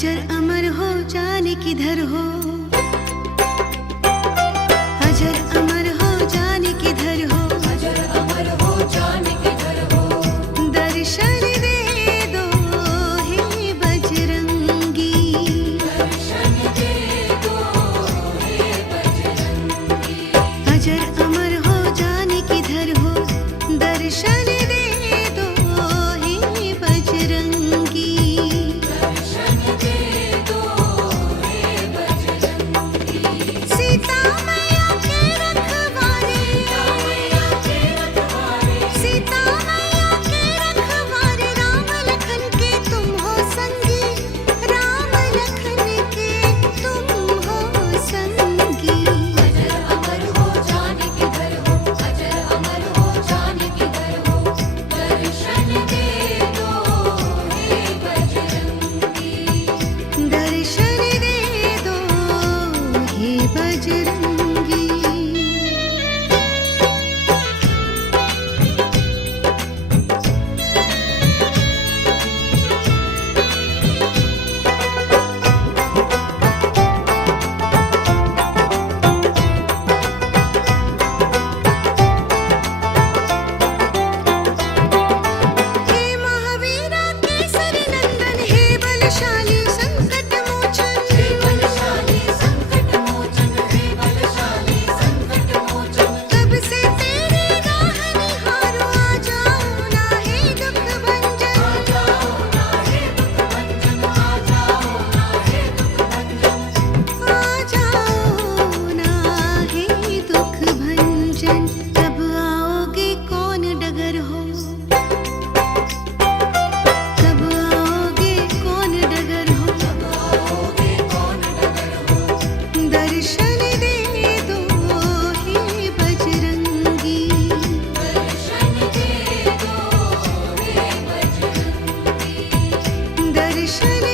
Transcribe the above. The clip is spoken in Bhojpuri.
अजर अमर हो जाने किधर हो, अजर अमर हो जाने किधर हो, अजर अमर हो जाने किधर हो। दर्शन दे दो हे बजरंगी, दर्शन दे दो हे बजरंगी। अजर अमर हो जाने किधर हो, दर्शन दे दो हे बजरंगी। दर्शन दे दो हे बजरंगी। सीता मैया के रखवारे, सीता मैया के रखवारे, राम लखन के तुम हो संगी, राम लखन के तुम हो संगी। अजर अमर हो जाने किधर हो, अजर अमर हो जाने किधर हो। दर्शन दे दो हे बजरंगी। दर्शन दे दो हे बजरंगी। हे महावीरा केसरी नंदन, हे बलशाली संकट मोचन, हे बलशाली संकट मोचन, हे बलशाली संकट मोचन। कब से तेरी राह निहारो, आ जाओ ना हे दुख भंजन, आ जाओ ना हे दुख भंजन, आ जाओ ना हे दुख भंजन। आ जाओ ना हे दुख भंजन। कब आओगे कौन डगर हो, कब आओगे कौन डगर हो, कब आओगे कौन डगर हो। दर्शन दे दो हे बजरंगी। दर्शन दे दो हे बजरंगी। दर्शन